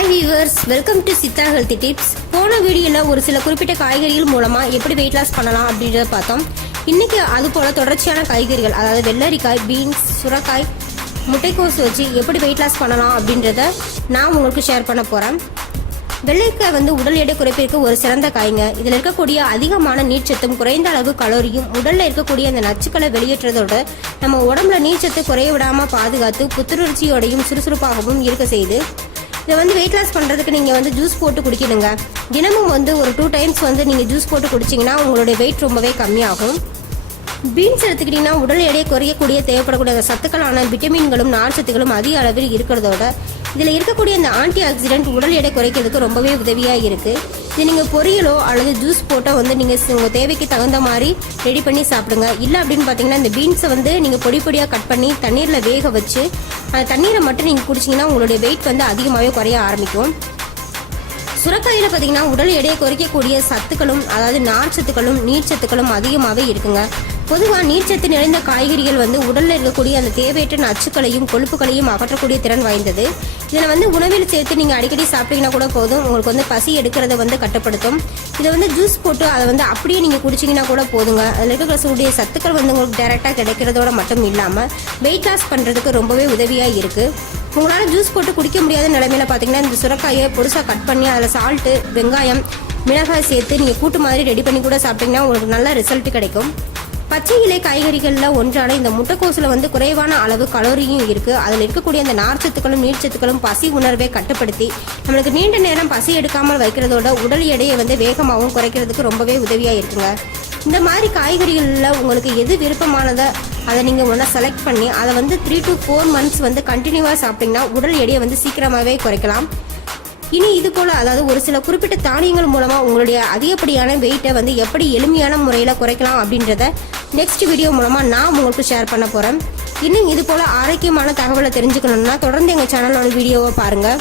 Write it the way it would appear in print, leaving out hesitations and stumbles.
Hi viewers, welcome to Sita Healthy Tips. போன வீடியோல ஒரு சில குறிப்பிட்ட காய்கறிகள் மூலமா எப்படி weight loss பண்ணலாம் அப்படின்றத பார்த்தோம். இன்னைக்கு அது போல தொடர்ச்சியான காய்கறிகள் அதாவது வெள்ளரிக்காய், பீன்ஸ், சுரைக்காய், முட்டைக்கோஸ் வச்சு எப்படி weight loss பண்ணலாம் அப்படின்றத நான் உங்களுக்கு ஷேர் பண்ண போறேன். வெள்ளரிக்காய் உடல் எடை குறைப்பிற்கு ஒரு சிறந்த காய்ங்க. இதில் இருக்கக்கூடிய அதிகமான நீர்ச்சத்தும் குறைந்த அளவு கலோரியும் உடல்ல இருக்கக்கூடிய அந்த நச்சுக்களை வெளியேற்றதோட நம்ம உடம்புல நீர்ச்சத்து குறைய விடாம பாதுகாத்து புத்துணர்ச்சியோடையும் சுறுசுறுப்பாகவும் இருக்க செய்து இதை வெயிட் லாஸ் பண்ணுறதுக்கு நீங்கள் ஜூஸ் போட்டு குடிக்கணுங்க. தினமும் ஒரு 2 டைம்ஸ் நீங்கள் ஜூஸ் போட்டு குடிச்சிங்கன்னா உங்களுடைய வெயிட் ரொம்பவே கம்மியாகும். பீன்ஸ் எடுத்துக்கிட்டிங்கன்னா உடல் எடையை குறையக்கூடிய தேவைப்படக்கூடிய அந்த சத்துக்களான விட்டமின்களும் நார்ச்சத்துகளும் அதிக அளவில் இருக்கிறதோட இதில் இருக்கக்கூடிய அந்த ஆன்டி ஆக்சிடென்ட் உடல் எடை குறைக்கிறதுக்கு ரொம்பவே உதவியாக இருக்குது. இது நீங்கள் பொரியலோ அல்லது ஜூஸ் போட்டோ நீங்கள் உங்கள் தேவைக்கு தகுந்த மாதிரி ரெடி பண்ணி சாப்பிடுங்க. இல்லை அப்படின்னு பார்த்தீங்கன்னா இந்த பீன்ஸை நீங்கள் பொடி பொடியாக கட் பண்ணி தண்ணீரில் வேக வச்சு அந்த தண்ணீரை மட்டும் நீங்கள் குடிச்சிங்கன்னா உங்களுடைய வெயிட் அதிகமாகவே குறைய ஆரம்பிக்கும். சுரைக்காயில் பார்த்தீங்கன்னா உடல் எடையை குறைக்கக்கூடிய சத்துக்களும் அதாவது நார்ச்சத்துக்களும் நீர்ச்சத்துக்களும் அதிகமாகவே இருக்குங்க. பொதுவாக நீர்ச்சத்து நிறைந்த காய்கறிகள் உடலில் இருக்கக்கூடிய அந்த தேவையற்ற நச்சுக்களையும் கொழுப்புகளையும் அகற்றக்கூடிய திறன் வாய்ந்தது. இதில் உணவில் சேர்த்து நீங்கள் அடிக்கடி சாப்பிட்டீங்கன்னா கூட போதும், உங்களுக்கு பசி எடுக்கிறத கட்டுப்படுத்தும். இதை ஜூஸ் போட்டு அதை அப்படியே நீங்கள் குடிச்சிங்கன்னா கூட போதுங்க. அதில் இருக்கக்கூடிய சத்துக்கள் உங்களுக்கு டைரெக்டாக கிடைக்கிறதோட மட்டும் இல்லாமல் வெயிட் லாஸ் பண்ணுறதுக்கு ரொம்பவே உதவியாக இருக்குது. உங்களால் ஜூஸ் போட்டு குடிக்க முடியாத நிலைமையில பார்த்தீங்கன்னா இந்த சுரைக்காயை பொருசாக கட் பண்ணி அதில் சால்ட்டு, வெங்காயம், மிளகாய் சேர்த்து நீங்கள் கூட்டு மாதிரி ரெடி பண்ணி கூட சாப்பிட்டீங்கன்னா உங்களுக்கு நல்ல ரிசல்ட் கிடைக்கும். பச்சை இலை காய்கறிகளில் ஒன்றான இந்த முட்டைக்கோசில் குறைவான அளவு கலோரியும் இருக்குது. அதில் இருக்கக்கூடிய அந்த நார்ச்சத்துக்களும் நீர்ச்சத்துக்களும் பசி உணர்வை கட்டுப்படுத்தி நம்மளுக்கு நீண்ட நேரம் பசி எடுக்காமல் வைக்கிறதோட உடல் எடையை வேகமாகவும் குறைக்கிறதுக்கு ரொம்பவே உதவியாக இருக்குங்க. இந்த மாதிரி காய்கறிகளில் உங்களுக்கு எது விருப்பமானதை அதை நீங்கள் ஒன்றா செலக்ட் பண்ணி அதை 3 to 4 months கண்டினியூவாக சாப்பிட்டீங்கன்னா உடல் எடையை சீக்கிரமாகவே குறைக்கலாம். இனி இது போல் அதாவது ஒரு சில குறிப்பிட்ட தானியங்கள் மூலமாக உங்களுடைய அதிகப்படியான வெயிட்டை எப்படி எளிமையான முறையில் குறைக்கலாம் அப்படின்றத நெக்ஸ்ட் வீடியோ மூலமாக நான் உங்களுக்கு ஷேர் பண்ண போகிறேன். இன்னும் இது போல் ஆரோக்கியமான தகவலை தெரிஞ்சுக்கணும்னா தொடர்ந்து எங்கள் சேனலோட வீடியோவை பாருங்கள்.